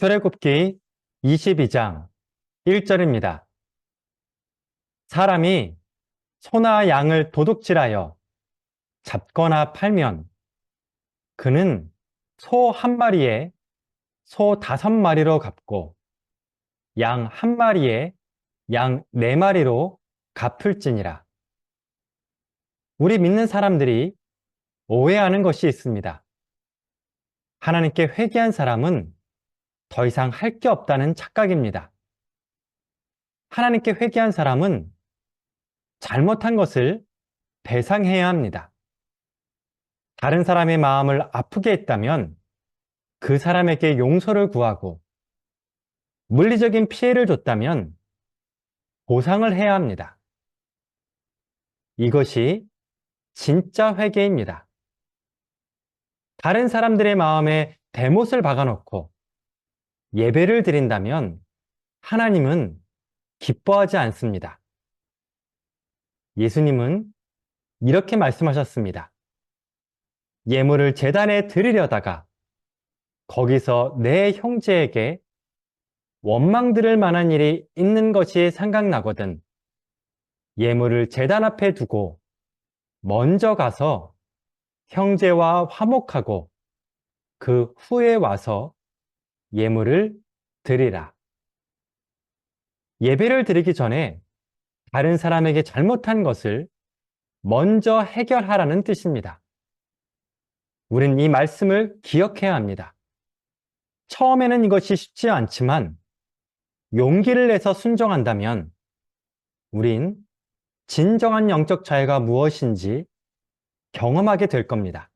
출애굽기 22장 1절입니다. 사람이 소나 양을 도둑질하여 잡거나 팔면 그는 소 한 마리에 소 5마리로 갚고 양 한 마리에 양 4마리로 갚을지니라. 우리 믿는 사람들이 오해하는 것이 있습니다. 하나님께 회개한 사람은 더 이상 할 게 없다는 착각입니다. 하나님께 회개한 사람은 잘못한 것을 배상해야 합니다. 다른 사람의 마음을 아프게 했다면 그 사람에게 용서를 구하고 물리적인 피해를 줬다면 보상을 해야 합니다. 이것이 진짜 회개입니다. 다른 사람들의 마음에 대못을 박아놓고 예배를 드린다면 하나님은 기뻐하지 않습니다. 예수님은 이렇게 말씀하셨습니다. 예물을 제단에 드리려다가 거기서 내 형제에게 원망 들을 만한 일이 있는 것이 생각나거든 예물을 제단 앞에 두고 먼저 가서 형제와 화목하고 그 후에 와서 예물을 드리라. 예배를 드리기 전에 다른 사람에게 잘못한 것을 먼저 해결하라는 뜻입니다. 우린 이 말씀을 기억해야 합니다. 처음에는 이것이 쉽지 않지만 용기를 내서 순종한다면 우린 진정한 영적 자유가 무엇인지 경험하게 될 겁니다.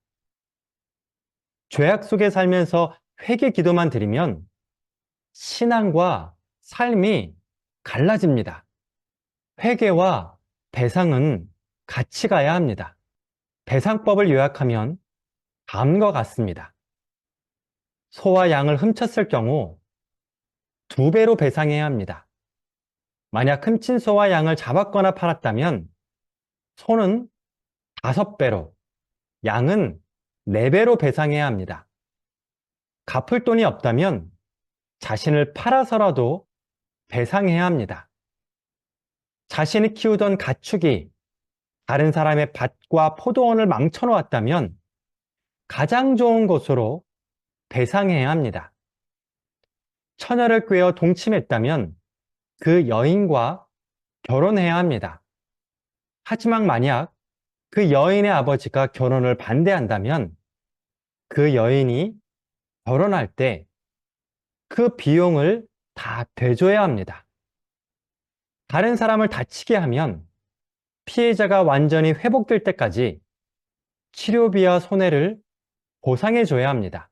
죄악 속에 살면서 회개 기도만 드리면 신앙과 삶이 갈라집니다. 회개와 배상은 같이 가야 합니다. 배상법을 요약하면 다음과 같습니다. 소와 양을 훔쳤을 경우 2배로 배상해야 합니다. 만약 훔친 소와 양을 잡았거나 팔았다면 소는 5배로, 양은 4배로 배상해야 합니다. 갚을 돈이 없다면 자신을 팔아서라도 배상해야 합니다. 자신이 키우던 가축이 다른 사람의 밭과 포도원을 망쳐놓았다면 가장 좋은 곳으로 배상해야 합니다. 처녀를 꾀어 동침했다면 그 여인과 결혼해야 합니다. 하지만 만약 그 여인의 아버지가 결혼을 반대한다면 그 여인이 결혼할 때 그 비용을 다 대줘야 합니다. 다른 사람을 다치게 하면 피해자가 완전히 회복될 때까지 치료비와 손해를 보상해줘야 합니다.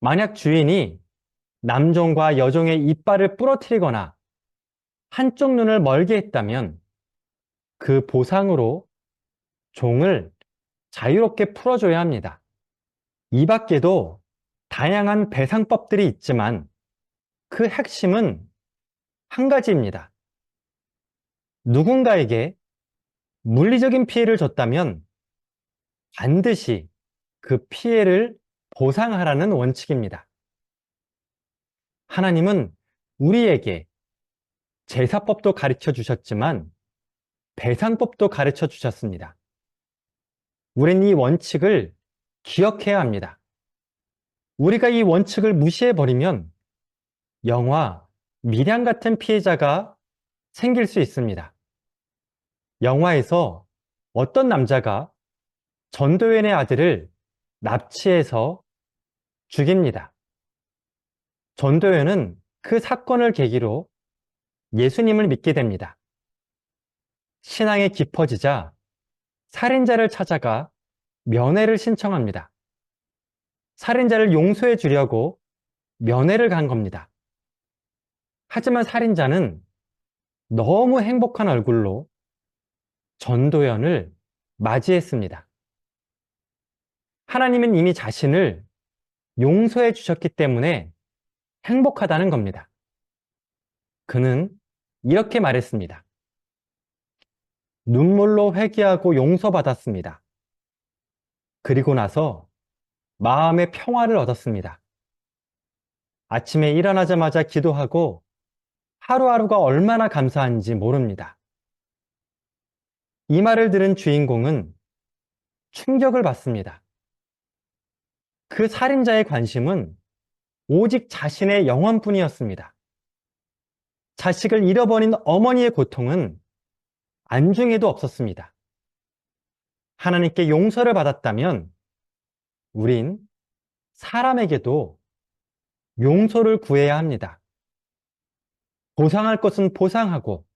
만약 주인이 남종과 여종의 이빨을 부러뜨리거나 한쪽 눈을 멀게 했다면 그 보상으로 종을 자유롭게 풀어줘야 합니다. 이 밖에도 다양한 배상법들이 있지만 그 핵심은 한 가지입니다. 누군가에게 물리적인 피해를 줬다면 반드시 그 피해를 보상하라는 원칙입니다. 하나님은 우리에게 제사법도 가르쳐 주셨지만 배상법도 가르쳐 주셨습니다. 우린 이 원칙을 기억해야 합니다. 우리가 이 원칙을 무시해버리면 영화 밀양 같은 피해자가 생길 수 있습니다. 영화에서 어떤 남자가 전도연의 아들을 납치해서 죽입니다. 전도연은 그 사건을 계기로 예수님을 믿게 됩니다. 신앙이 깊어지자 살인자를 찾아가 면회를 신청합니다. 살인자를 용서해 주려고 면회를 간 겁니다. 하지만 살인자는 너무 행복한 얼굴로 전도연을 맞이했습니다. 하나님은 이미 자신을 용서해 주셨기 때문에 행복하다는 겁니다. 그는 이렇게 말했습니다. 눈물로 회개하고 용서받았습니다. 그리고 나서 마음의 평화를 얻었습니다. 아침에 일어나자마자 기도하고 하루하루가 얼마나 감사한지 모릅니다. 이 말을 들은 주인공은 충격을 받습니다. 그 살인자의 관심은 오직 자신의 영혼뿐이었습니다. 자식을 잃어버린 어머니의 고통은 안중에도 없었습니다. 하나님께 용서를 받았다면 우린 사람에게도 용서를 구해야 합니다. 보상할 것은 보상하고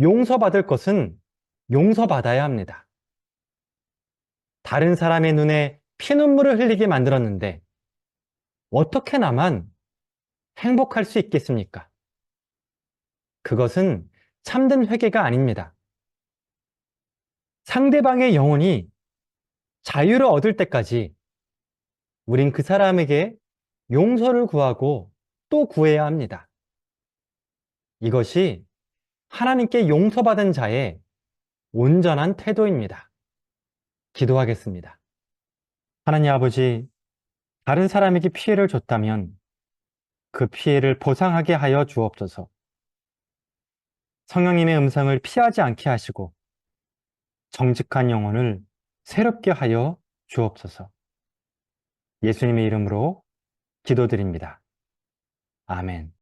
용서받을 것은 용서받아야 합니다. 다른 사람의 눈에 피눈물을 흘리게 만들었는데 어떻게 나만 행복할 수 있겠습니까? 그것은 참된 회개가 아닙니다. 상대방의 영혼이 자유를 얻을 때까지 우린 그 사람에게 용서를 구하고 또 구해야 합니다. 이것이 하나님께 용서받은 자의 온전한 태도입니다. 기도하겠습니다. 하나님 아버지, 다른 사람에게 피해를 줬다면 그 피해를 보상하게 하여 주옵소서. 성령님의 음성을 피하지 않게 하시고 정직한 영혼을 새롭게 하여 주옵소서. 예수님의 이름으로 기도드립니다. 아멘.